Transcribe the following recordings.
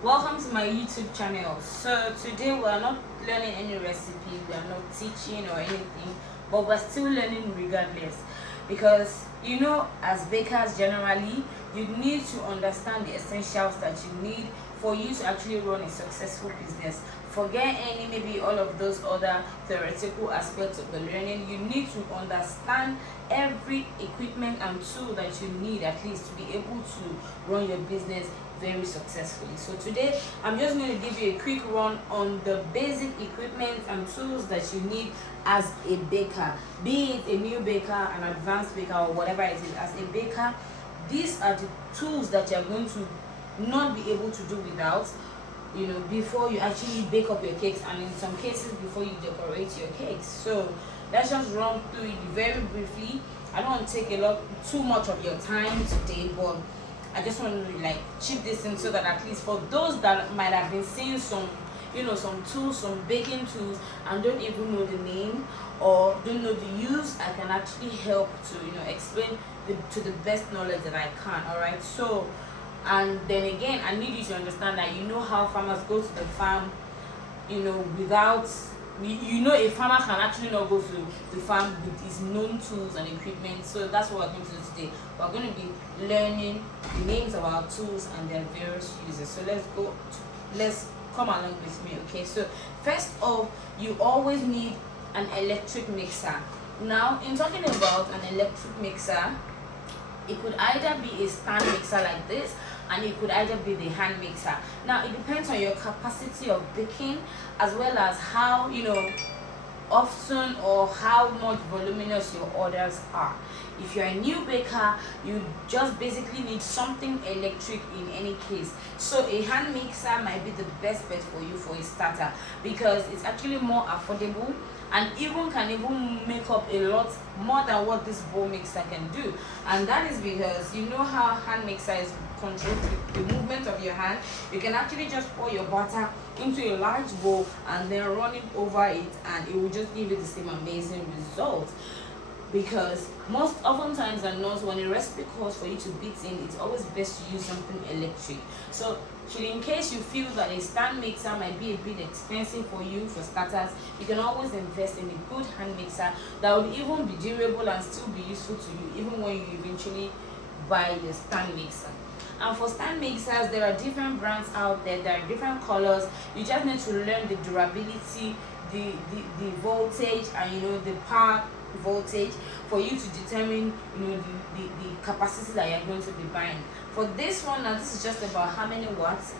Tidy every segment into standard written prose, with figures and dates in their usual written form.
Welcome to my YouTube channel. So today we are not learning any recipe, we are not teaching or anything, but we're still learning regardless, because as bakers generally you need to understand the essentials that you need for you to actually run a successful business. Forget any maybe all of those other theoretical aspects of the learning. You need to understand every equipment and tool that you need, at least, to be able to run your business very successfully. So today I'm just going to give you a quick run on the basic equipment and tools that you need as a baker, be it a new baker, an advanced baker, or whatever it is. As a baker, these are the tools that you're going to not be able to do without, before you actually bake up your cakes, and in some cases before you decorate your cakes. So let's just run through it very briefly. I don't want to take too much of your time today, but I just want to chip this in so that at least for those that might have been seeing some tools, some baking tools, and don't even know the name or don't know the use, I can actually help to explain to the best knowledge that I can. All right. So, and then again, I need you to understand that how farmers go to the farm, without a farmer can actually not go to the farm with his known tools and equipment. So that's what we're going to do today. We're going to be learning the names of our tools and their various uses. So let's come along with me. Okay, so first off, you always need an electric mixer. Now, in talking about an electric mixer, it could either be a stand mixer like this, and it could either be the hand mixer. Now, it depends on your capacity of baking, as well as how often or how much voluminous your orders are. If you're a new baker, you just basically need something electric in any case. So a hand mixer might be the best bet for you for a starter, because it's actually more affordable and can even make up a lot more than what this bowl mixer can do. And that is because how hand mixer is controlled the movement of your hand. You can actually just pour your butter into a large bowl and then run it over it, and it will just give you the same amazing result. Because most oftentimes than not, when a recipe calls for you to beat in, it's always best to use something electric. So in case you feel that a stand mixer might be a bit expensive for you for starters, you can always invest in a good hand mixer that would even be durable and still be useful to you even when you eventually buy the stand mixer. And for stand mixers, there are different brands out there, there are different colors. You just need to learn the durability, the voltage, and the power voltage for you to determine the capacity that you're going to be buying. For this one, now, this is just about how many watts,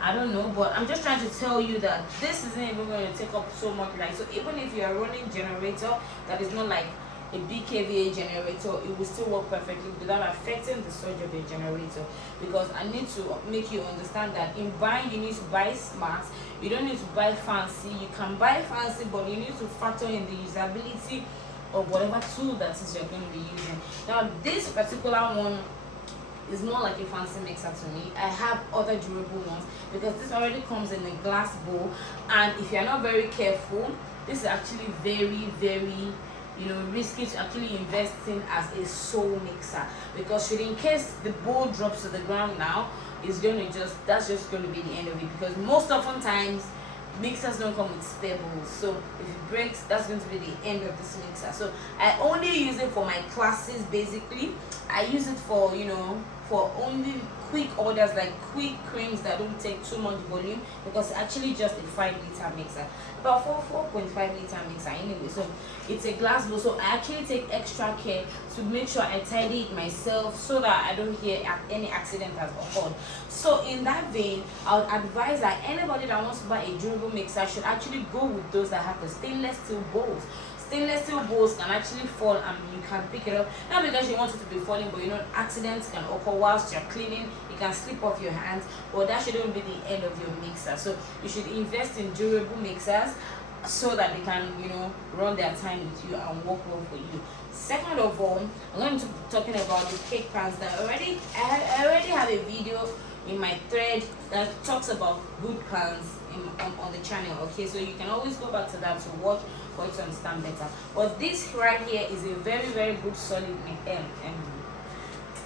I don't know, but I'm just trying to tell you that this isn't even going to take up so much light. So even if you are running generator that is not like a big kVA generator, it will still work perfectly without affecting the surge of your generator. Because I need to make you understand that in buying, you need to buy smart. You don't need to buy fancy. You can buy fancy, but you need to factor in the usability of whatever tool that is you're going to be using. Now, this particular one is more like a fancy mixer to me. I have other durable ones, because this already comes in a glass bowl, and if you're not very careful, this is actually very, very risky to actually invest in as a sole mixer, because in case the bowl drops to the ground now, that's just going to be the end of it. Because most often times mixers don't come with spare bowls, so if it breaks, that's going to be the end of this mixer. So I only use it for my classes. Basically, I use it for for only quick orders, like quick creams that don't take too much volume, because it's actually just a 5-liter mixer, about 4.5-liter mixer anyway. So it's a glass bowl, so I actually take extra care to make sure I tidy it myself so that I don't hear any accident has occurred. So in that vein, I would advise that anybody that wants to buy a durable mixer should actually go with those that have the stainless steel bowls. Stainless steel bowls can actually fall and you can pick it up, not because you want it to be falling, but accidents can occur whilst you're cleaning. It can slip off your hands, but that shouldn't be the end of your mixer. So you should invest in durable mixers so that they can run their time with you and work well for you. Second of all, I'm going to be talking about the cake pans. That I already have a video in my thread that talks about good pans on the channel. Okay, so you can always go back to that to watch for you to understand better. But this right here is a very, very good solid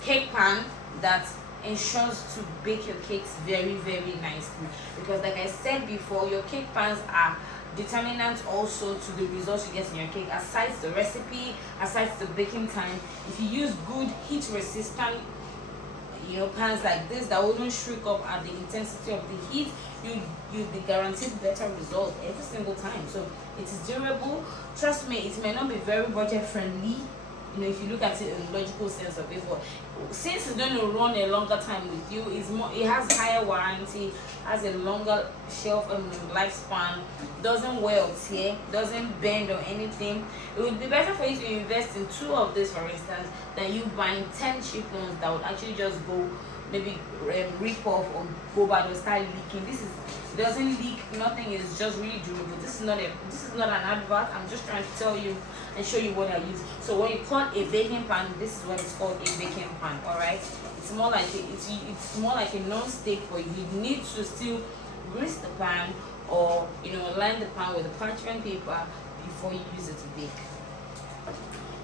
cake pan that ensures to bake your cakes very nicely, because like I said before, your cake pans are determinant also to the results you get in your cake. Aside the recipe, aside the baking time, if you use good heat resistant pans like this that wouldn't shriek up at the intensity of the heat, you'll be guaranteed better results every single time. So it is durable. Trust me, it may not be very budget friendly, if you look at it in the logical sense of it, but since it's going to run a longer time with you, it has higher warranty, has a longer shelf lifespan, doesn't wear or tear, doesn't bend or anything. It would be better for you to invest in 2 of this, for instance, than you buying 10 cheap ones that would actually just go maybe rip off or go bad or start leaking. It doesn't leak, nothing, is just really durable. This is not an advert. I'm just trying to tell you and show you what I use. So when you call a baking pan, this is what it's called, a baking pan. All right, it's more like it's more like a non-stick, but you need to still grease the pan or line the pan with a parchment paper before you use it to bake.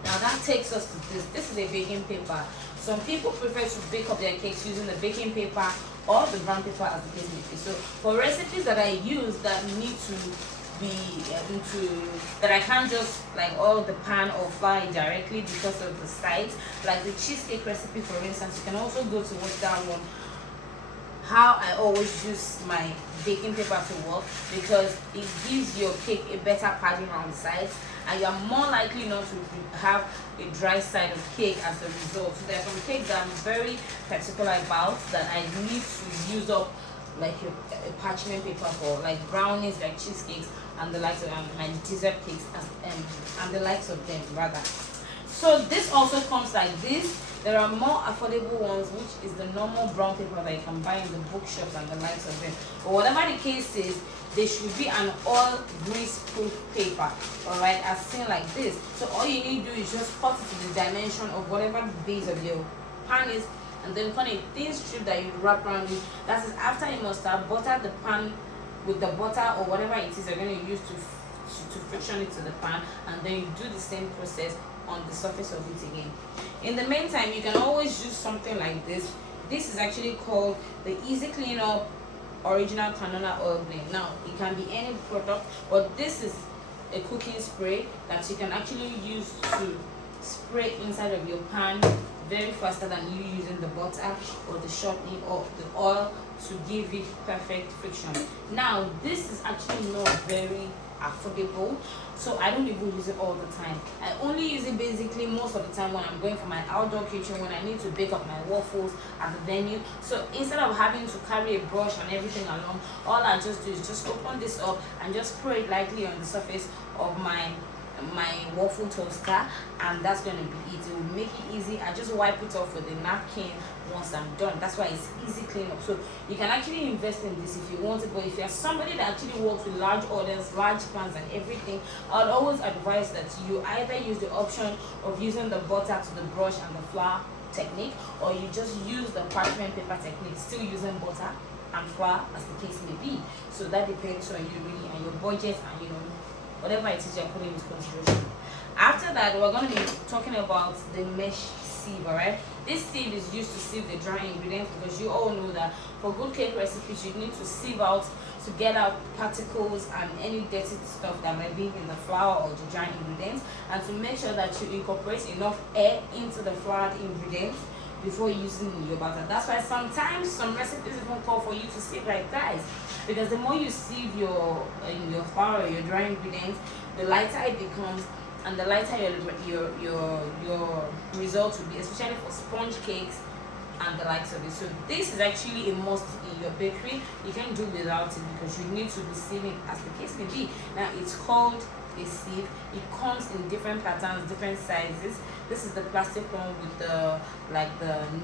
Now that takes us to this. This is a baking paper. Some people prefer to bake up their cakes using the baking paper or the brown paper, as the case may be. So for recipes that I use that need to be that I can't just like oil the pan or fry it directly because of the sides, like the cheesecake recipe for instance, you can also go to watch that one, how I always use my baking paper to work, because it gives your cake a better padding around the sides, and you are more likely not to have a dry side of cake as a result. So there are some cakes that I'm very particular about that I need to use up like a parchment paper for, like brownies, like cheesecakes, and the likes of my dessert cakes, and the likes of them rather. So this also comes like this. There are more affordable ones, which is the normal brown paper that you can buy in the bookshops and the likes of them. But whatever the case is, there should be an oil grease proof paper, alright, as seen like this. So all you need to do is just cut it to the dimension of whatever the base of your pan is, and then cut a thin strip that you wrap around it. That is after you must have buttered the pan with the butter or whatever it is you're going to use to friction it to the pan, and then you do the same process on the surface of it again. In the meantime, you can always use something like this. This is actually called the Easy Clean Up Original Canola Oil Blend. Now it can be any product, but this is a cooking spray that you can actually use to spray inside of your pan very faster than you using the butter or the shortening or the oil to give it perfect friction. Now this is actually not very affordable, so I don't even use it all the time. I only use it basically most of the time when I'm going for my outdoor kitchen, when I need to bake up my waffles at the venue. So instead of having to carry a brush and everything along, all I just do is just open this up and just spray it lightly on the surface of my waffle toaster, and that's going to be it. It will make it easy. I just wipe it off with a napkin once I'm done. That's why it's easy clean up. So you can actually invest in this if you want it, but if you're somebody that actually works with large orders, large pans and everything, I would always advise that you either use the option of using the butter to the brush and the flour technique, or you just use the parchment paper technique, still using butter and flour as the case may be. So that depends on you really and your budget and whatever it is you're putting into consideration. After that, we're going to be talking about the mesh sieve. Alright, this sieve is used to sieve the dry ingredients, because you all know that for good cake recipes you need to sieve out to get out particles and any dirty stuff that might be in the flour or the dry ingredients, and to make sure that you incorporate enough air into the floured ingredients before using your batter. That's why sometimes some recipes even call for you to sieve like guys, because the more you sieve your flour or your dry ingredients, the lighter it becomes, and the lighter your results will be, especially for sponge cakes and the likes of it. So this is actually a must in your bakery. You can't do without it, because you need to be sieving as the case may be. Now it's called a sieve. It comes in different patterns, different sizes. This is the plastic one with the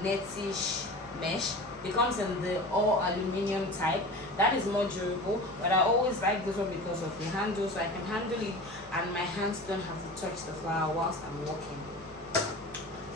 netish mesh. It comes in the all aluminum type. That is more durable, but I always like this one because of the handle, so I can handle it and my hands don't have to touch the flour whilst I'm working.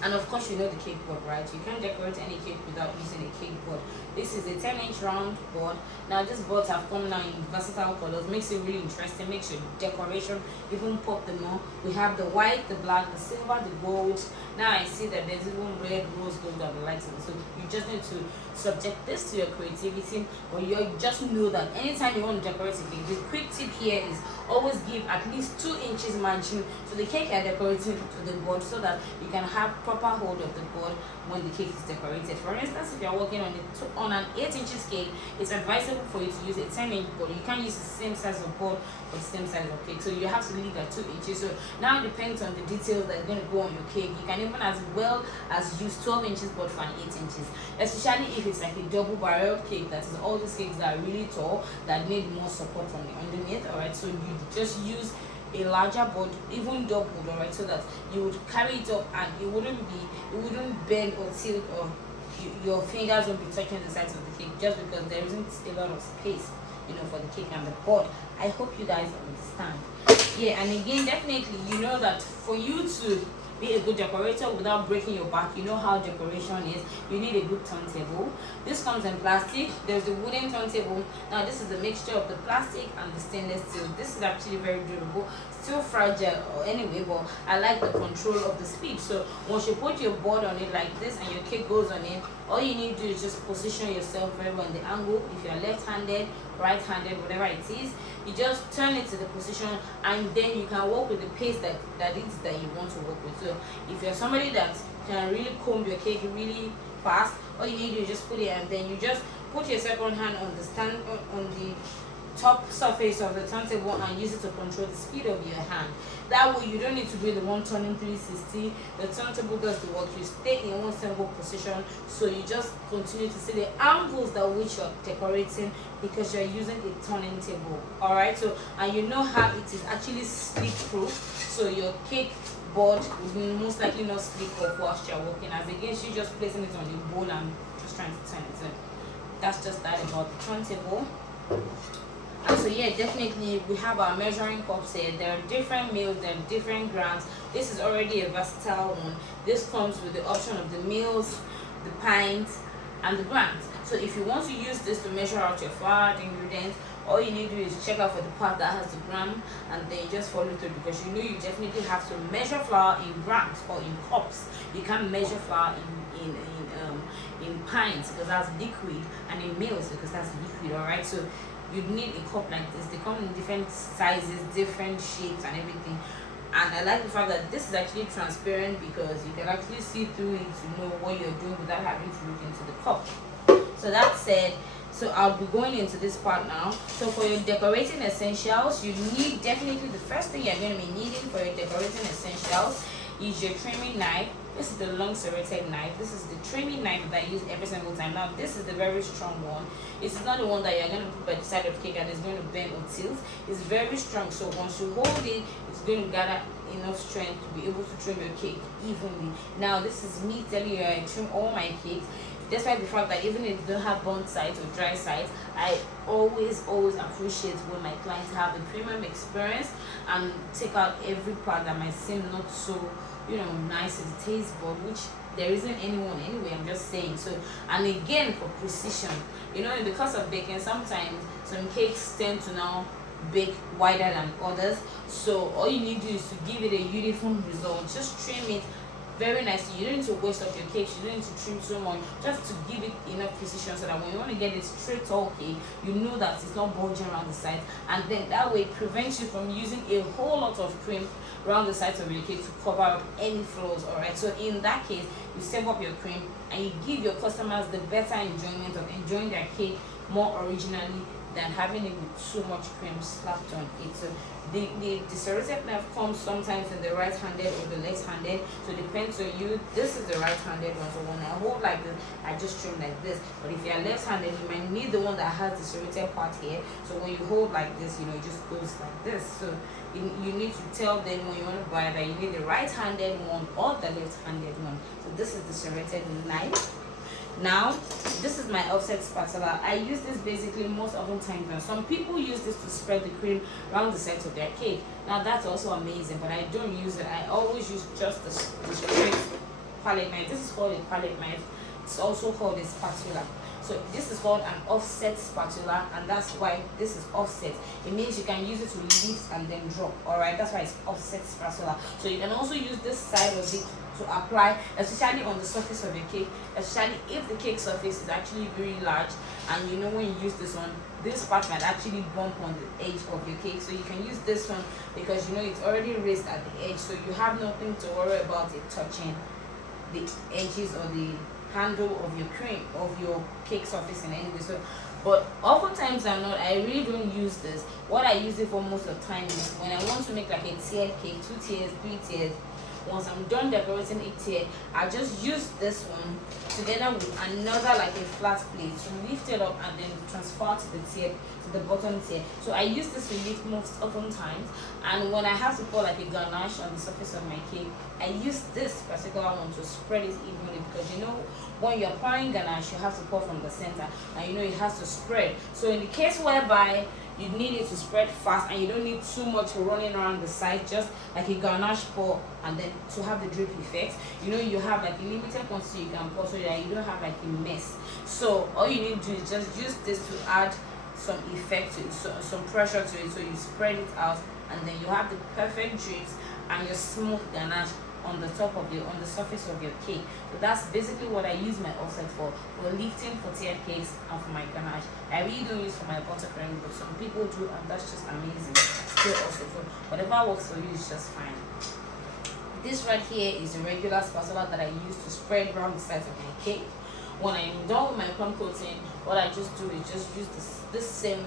And of course, you know the cake board, right? You can't decorate any cake without using a cake board. This is a 10-inch round board. Now these boards have come now in versatile colors, makes it really interesting, makes your decoration even pop the more. We have the white, the black, the silver, the gold. Now I see that there's even red, rose gold that the lights on. So you just need to subject this to your creativity, or you just know that anytime you want to decorate a cake, the quick tip here is always give at least 2 inches margin to the cake you're decorating to the board, so that you can have proper hold of the board when the cake is decorated. For instance, if you're working on an 8 inches cake, it's advisable for you to use a 10-inch board. You can't use the same size of board or the same size of cake, so you have to leave at 2 inches. So now it depends on the details that are going to go on your cake. You can even as well as use 12 inches board for an 8 inches, especially if it's like a double barrel cake, that is all these cakes that are really tall that need more support on the underneath. All right, so you just use a larger board, even doubled, all right, so that you would carry it up and it wouldn't bend or tilt, or your fingers won't be touching the sides of the cake, just because there isn't a lot of space, you know, for the cake and the board. I hope you guys understand. Yeah, and again, definitely, you know that for you to be a good decorator without breaking your back, you know how decoration is, you need a good turntable. This comes in plastic. There's the wooden turntable. Now this is a mixture of the plastic and the stainless steel. This is actually very durable, still fragile anyway, but I like the control of the speed. So once you put your board on it like this and your cake goes on it, all you need to do is just position yourself very well in the angle. If you're left-handed, right-handed, whatever it is, you just turn it to the position, and then you can work with the pace that you want to work with. So if you're somebody that can really comb your cake really fast, all you need to do is just put it, and then you just put your second hand on the stand on the top surface of the turntable and use it to control the speed of your hand. That way you don't need to be the one turning 360. The turntable does the work. You stay in one single position, so you just continue to see the angles that which you're decorating, because you're using a turning table. All right, so and you know how it is actually slip proof, so your cake board will most likely not slip off whilst you're working, as against you just placing it on the bowl and just trying to turn it. So that's just that about the turntable. And so yeah, definitely we have our measuring cups here. There are different meals, there are different grams. This is already a versatile one. This comes with the option of the meals, the pints, and the grams. So if you want to use this to measure out your flour, the ingredients, all you need to do is check out for the part that has the gram, and then just follow through, because you know you definitely have to measure flour in grams or in cups. You can't measure flour in pints, because that's liquid, and in meals, because that's liquid. All right, so you need a cup like this. They come in different sizes, different shapes, and everything. And I like the fact that this is actually transparent, because you can actually see through it to know what you're doing without having to look into the cup. So that said, so I'll be going into this part now. So for your decorating essentials, you need definitely, the first thing you're going to be needing for your decorating essentials is your trimming knife. This is the long serrated knife. This is the trimming knife that I use every single time. Now this is the very strong one. It's not the one that you're going to put by the side of the cake and it's going to bend or tilt. It's very strong, so once you hold it, it's going to gather enough strength to be able to trim your cake evenly. Now this is me telling you, I trim all my cakes, despite the fact that even if you don't have burnt sides or dry sides, I always appreciate when my clients have a premium experience and take out every part that might seem not so, you know, nice as it tastes, but which there isn't anyone anyway, I'm just saying. So, and again, for precision, you know, in the course of baking, sometimes some cakes tend to now bake wider than others, so all you need to do is to give it a uniform result. Just trim it very nicely. You don't need to waste up your cakes, you don't need to trim so much, just to give it enough precision so that when you want to get a straight tall cake, you know that it's not bulging around the sides, and then that way it prevents you from using a whole lot of cream around the sides of your cake to cover up any flaws. All right, so in that case, you save up your cream and you give your customers the better enjoyment of enjoying their cake more originally than having it with so much cream slapped on it. So the serrated knife comes sometimes in the right-handed or the left-handed, so it depends on you. This is the right-handed one, so when I hold like this, I just trim like this. But if you're left-handed, you might need the one that has the serrated part here, so when you hold like this, you know, it just goes like this. So you need to tell them when you want to buy that you need the right-handed one or the left-handed one. So this is the serrated knife. Now this is my offset spatula. I use this basically most often times, and some people use this to spread the cream around the sides of their cake. Now that's also amazing, but I don't use it. I always use just the straight palette knife. This is called a palette knife. It's also called a spatula. So this is called an offset spatula, and that's why this is offset. It means you can use it to lift and then drop. Alright, that's why it's offset spatula. So you can also use this side of it to apply, especially on the surface of your cake, especially if the cake surface is actually very large, and you know when you use this one, this part might actually bump on the edge of your cake. So you can use this one because you know it's already raised at the edge, so you have nothing to worry about it touching the edges or the handle of your cream, of your cake surface in any way. So but oftentimes I'm not, I really don't use this. What I use it for most of the time is when I want to make like a tiered cake, 2 tiers, 3 tiers. Once I'm done decorating a tier, I just use this one together with another like a flat plate to lift it up and then transfer to the tier, to the bottom tier. So I use this to lift most often times, and when I have to pour like a ganache on the surface of my cake, I use this particular one to spread it evenly, because you know when you're pouring ganache, you have to pour from the center, and you know it has to spread. So in the case whereby you need it to spread fast and you don't need too much running around the side, just like a ganache pour, and then to have the drip effect, you know you have like a limited quantity you can pour so that you don't have like a mess. So all you need to do is just use this to add some effect to it, so, some pressure to it, so you spread it out, and then you have the perfect drips and your smooth ganache on the top of your, on the surface of your cake. So that's basically what I use my offset for lifting, for tiered cakes, and for my ganache. I really don't use for my buttercream, but some people do, and that's just amazing. Still offset, so whatever works for you is just fine. This right here is a regular spatula that I use to spread around the sides of my cake. When I'm done with my crumb coating, what I just do is just use this same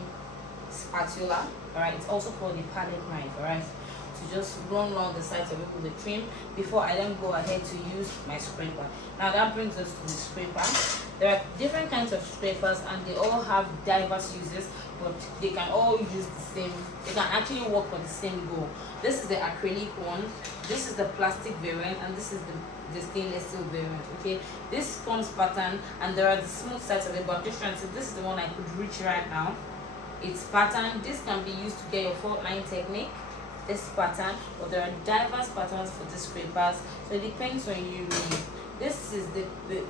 spatula. Alright, it's also called a palette knife. Alright, to just run around the sides of it with the cream before I then go ahead to use my scraper. Now that brings us to the scraper. There are different kinds of scrapers and they all have diverse uses, but they can all use the same, they can actually work for the same goal. This is the acrylic one, this is the plastic variant, and this is the stainless steel variant. Okay, this comes pattern and there are the smooth sides of it, but I'm just trying to, this is the one I could reach right now. It's pattern. This can be used to get your fault line technique, this pattern, but there are diverse patterns for the scrapers, so it depends on you really. This is the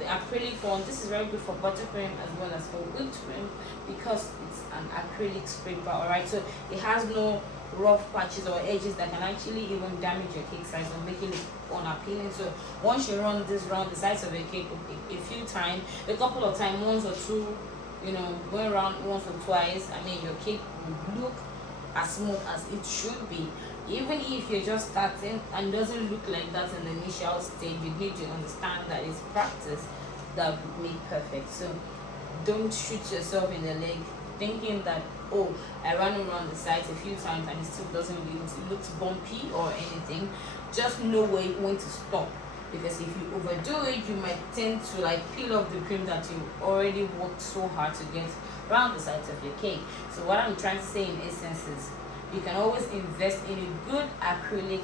acrylic one. This is very good for buttercream as well as for whipped cream because it's an acrylic scraper. Alright, so it has no rough patches or edges that can actually even damage your cake size or making it unappealing. So once you run this around the sides of your cake a few times, a couple of times, once or two, you know, going around once or twice, I mean your cake will look as smooth as it should be. Even if you're just starting and doesn't look like that in the initial stage, you need to understand that it's practice that will make perfect. So don't shoot yourself in the leg thinking that, oh, I ran around the sides a few times and it still doesn't look bumpy or anything. Just know when to stop, because if you overdo it, you might tend to like peel off the cream that you already worked so hard to get around the sides of your cake. So what I'm trying to say in essence is, you can always invest in a good acrylic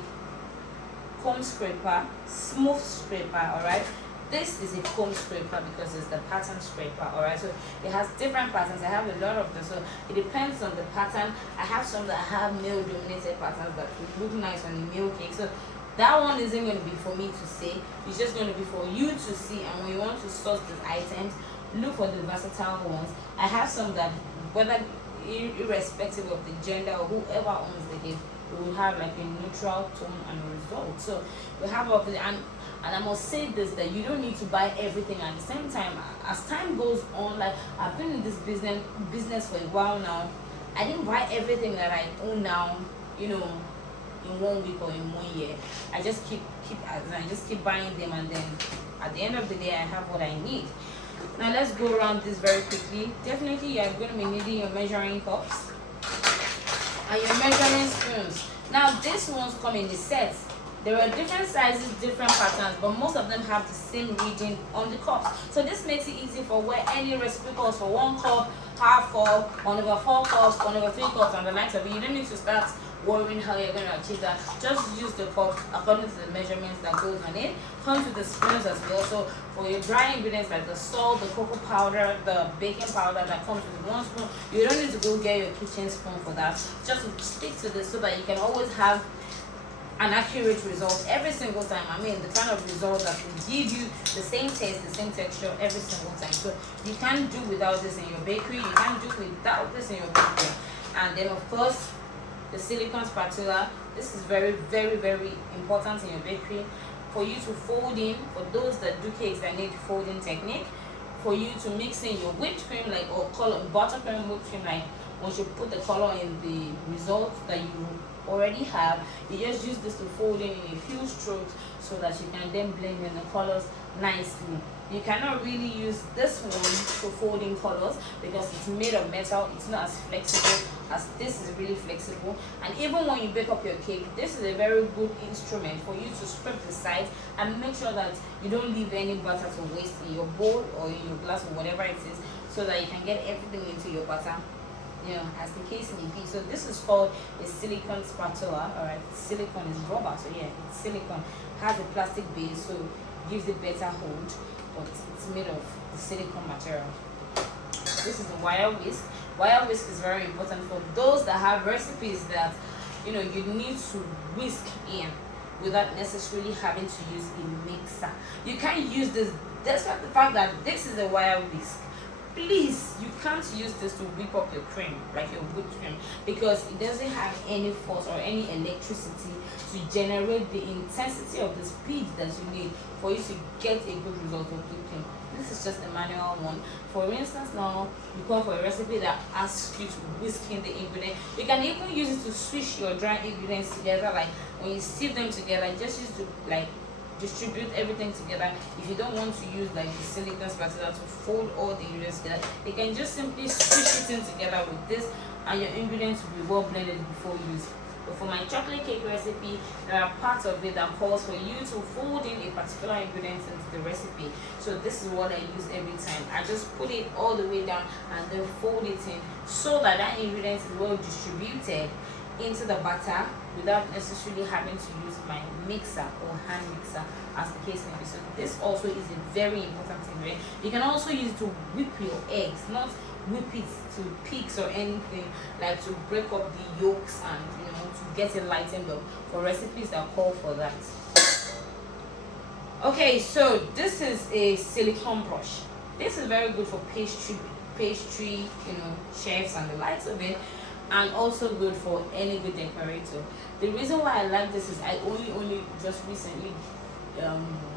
comb scraper, smooth scraper. Alright, this is a comb scraper because it's the pattern scraper. Alright, so it has different patterns. I have a lot of them, so it depends on the pattern. I have some that have male dominated patterns that look nice on the male cake, so that one isn't going to be for me to say, it's just going to be for you to see. And when you want to source these items, look for the versatile ones. I have some that, whether irrespective of the gender or whoever owns the cake, we will have like a neutral tone and result. So we have of the, and I must say this, that you don't need to buy everything at the same time. As time goes on, like I've been in this business for a while now, I didn't buy everything that I own now, you know, in 1 week or in 1 year. I just keep buying them, and then at the end of the day I have what I need. Now let's go around this very quickly. Definitely you're going to be needing your measuring cups and your measuring spoons. Now these ones come in the sets. There are different sizes, different patterns, but most of them have the same reading on the cups. So this makes it easy for where any recipe calls for 1 cup, half cup, 1/4 cups, 1/3 cups, and the likes of it. You don't need to start worrying how you're going to achieve that. Just use the cup according to the measurements that goes on it. Comes with the spoons as well. So for your dry ingredients like the salt, the cocoa powder, the baking powder, that comes with 1 spoon, you don't need to go get your kitchen spoon for that. Just stick to this so that you can always have an accurate result every single time. I mean, the kind of result that will give you the same taste, the same texture every single time. So you can't do without this in your bakery. You can't do without this in your bakery. And then of course, the silicone spatula. This is very, very, very important in your bakery for you to fold in. For those that do cakes that need folding technique, for you to mix in your whipped cream, like, or color buttercream whipped cream, like once you put the color in the result that you already have, you just use this to fold in a few strokes so that you can then blend in the colors nicely. You cannot really use this one to fold in colors because it's made of metal. It's not as flexible as this is really flexible. And even when you bake up your cake, this is a very good instrument for you to scrape the sides and make sure that you don't leave any butter to waste in your bowl or in your glass or whatever it is, so that you can get everything into your butter, you know, as the case may be. So this is called a silicone spatula. All right, silicone is rubber, so yeah, it's silicone, has a plastic base, so gives it better hold, but it's made of the silicone material. This is the wire whisk. Wire whisk is very important for those that have recipes that, you know, you need to whisk in without necessarily having to use a mixer. You can't use this, despite the fact that this is a wire whisk. Please, you can't use this to whip up your cream, like your whipped cream, because it doesn't have any force or any electricity to generate the intensity of the speed that you need for you to get a good result of whipping. This is just a manual one. For instance, now you go for a recipe that asks you to whisk in the ingredient. You can even use it to swish your dry ingredients together, like when you sieve them together, just use to like distribute everything together. If you don't want to use like the silicone spatula to fold all the ingredients together, you can just simply squish it in together with this, and your ingredients will be well blended before use. But for my chocolate cake recipe, there are parts of it that calls for you to fold in a particular ingredient into the recipe. So this is what I use every time. I just put it all the way down and then fold it in so that that ingredient is well distributed into the batter without necessarily having to use my mixer or hand mixer, as the case may be. So this also is a very important ingredient. You can also use it to whip your eggs, not whip it to peaks or anything, like to break up the yolks and, you know, to get it lightened up, for recipes that call for that. Okay, so this is a silicone brush. This is very good for pastry, you know, chefs and the likes of it, and also good for any good decorator. The reason why I like this is I only just recently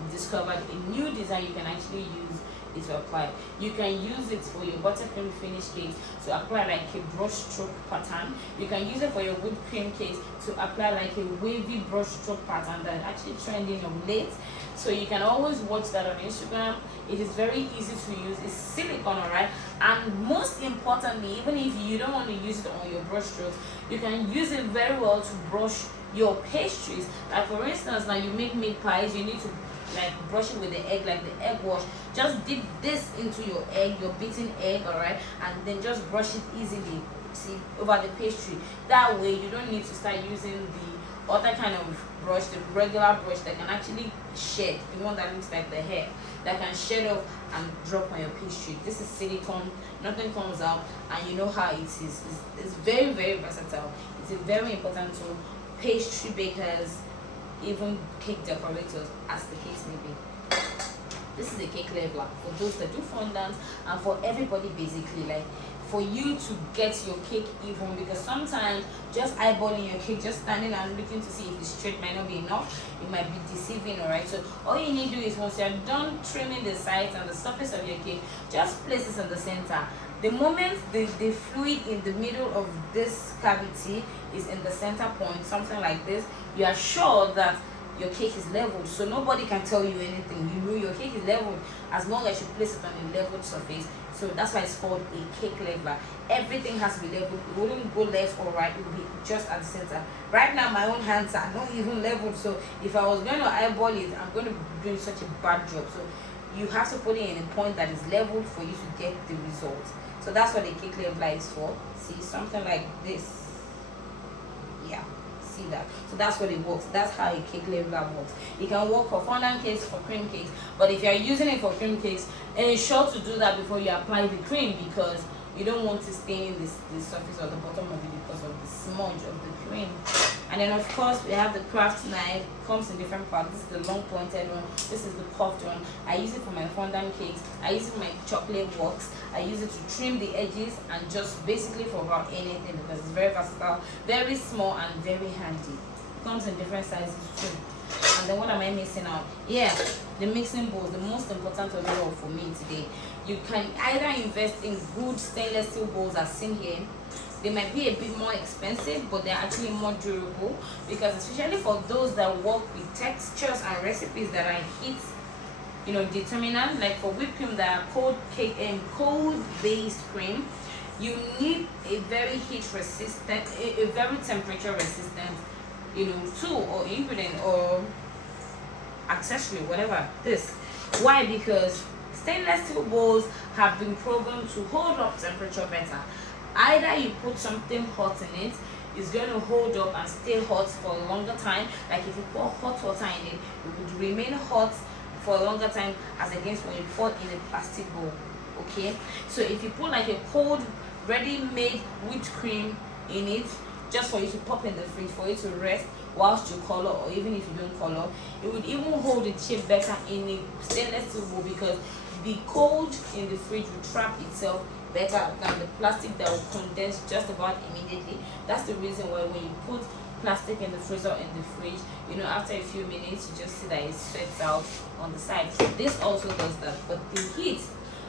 discovered a new design you can actually use it to apply. You can use it for your buttercream finish cakes to apply like a brush stroke pattern. You can use it for your whipped cream cakes to apply like a wavy brush stroke pattern that's actually trending of late. So you can always watch that on Instagram. It is very easy to use. It's silicone, alright? And most importantly, even if you don't want to use it on your brush strokes, you can use it very well to brush your pastries. Like for instance, now you make meat pies, you need to like brush it with the egg, like the egg wash. Just dip this into your egg, your beaten egg, alright, and then just brush it easily, see, over the pastry. That way you don't need to start using the other kind of brush, the regular brush that can actually shed, the one that looks like the hair, that can shed off and drop on your pastry. This is silicone, nothing comes out, and you know how it is. It's very, very versatile. It's a very important tool. Pastry bakers, even cake decorators, as the case may be. This is a cake leveler for those that do fondants, and for everybody basically, like for you to get your cake even, because sometimes just eyeballing your cake, just standing and looking to see if it's straight might not be enough. It might be deceiving, alright? So all you need to do is, once you're done trimming the sides and the surface of your cake, just place it in the center. The moment the fluid in the middle of this cavity is in the center point, something like this, you are sure that your cake is leveled. So nobody can tell you anything. You know your cake is leveled as long as you place it on a leveled surface. So that's why it's called a cake leveler. Everything has to be leveled. It wouldn't go left or right. It will be just at the center. Right now, my own hands are not even leveled. So if I was going to eyeball it, I'm going to be doing such a bad job. So you have to put it in a point that is leveled for you to get the result. So that's what a cake leveler is for. See, something like this. Yeah, see that? So that's what it works. That's how a cake leveler works. It can work for fondant cakes, for cream cakes. But if you're using it for cream cakes, ensure to do that before you apply the cream, because you don't want to stain the surface or the bottom of it because of the smudge of the cream. And then of course we have the craft knife. Comes in different parts. This is the long pointed one, this is the puffed one. I use it for my fondant cakes, I use it for my chocolate works, I use it to trim the edges, and just basically for about anything because it's very versatile, very small and very handy. Comes in different sizes too. And then what am I missing out? Yeah, the mixing bowls, the most important of it all for me today. You can either invest in good stainless steel bowls as seen here. They might be a bit more expensive, but they're actually more durable, because especially for those that work with textures and recipes that are heat, determinant, like for whipped cream that are cold cake and cold based cream, you need a very heat resistant, a very temperature resistant tool or ingredient or accessory, whatever this. Why? Because stainless steel bowls have been proven to hold up temperature better. Either you put something hot in it, it's going to hold up and stay hot for a longer time. Like if you pour hot water in it, it would remain hot for a longer time as against when you pour in a plastic bowl. Okay, so if you put like a cold ready-made whipped cream in it, just for you to pop in the fridge for it to rest whilst you color, or even if you don't color, it would even hold its shape better in a stainless steel bowl, because the cold in the fridge will trap itself better than the plastic that will condense just about immediately. That's the reason why when you put plastic in the freezer, in the fridge, after a few minutes you just see that it sweats out on the side. This also does that, but the heat,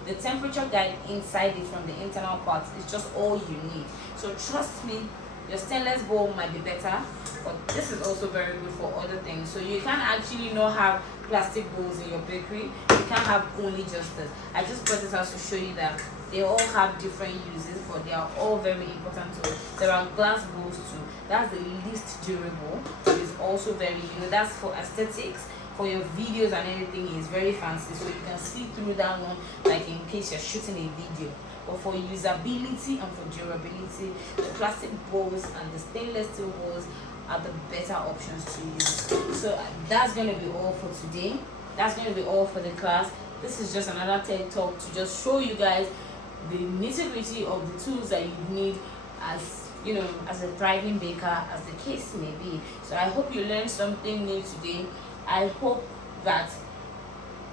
the temperature guide inside it from the internal parts is just all you need. So trust me, your stainless bowl might be better, but this is also very good for other things. So you can't actually not have plastic bowls in your bakery. You can't have only just this. I just brought this out to show you that they all have different uses, but they are all very important too. There are glass bowls too. That's the least durable, but it's also very, that's for aesthetics. For your videos and everything, is very fancy, so you can see through that one, like in case you're shooting a video. But for usability and for durability, the plastic bowls and the stainless steel bowls are the better options to use. So that's going to be all for today. That's going to be all for the class. This is just another TED Talk to just show you guys the nitty-gritty of the tools that you need as as a thriving baker, as the case may be. So I hope you learned something new today. I hope that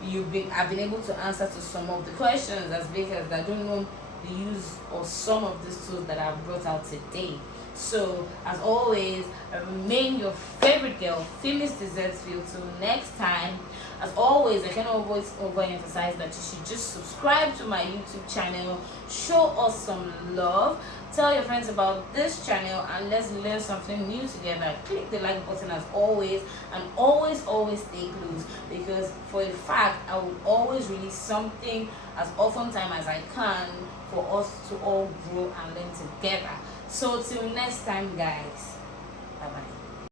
I've been able to answer to some of the questions as bakers that don't know the use of some of these tools that I've brought out today. So as always, I remain your favorite girl, Famous Desserts Feel. Till next time, as always, I can always overemphasize that you should just subscribe to my YouTube channel, show us some love, tell your friends about this channel, and let's learn something new together. Click the like button as always, and always stay close, because for a fact I will always release something as often time as I can for us to all grow and learn together. So till next time guys, bye bye.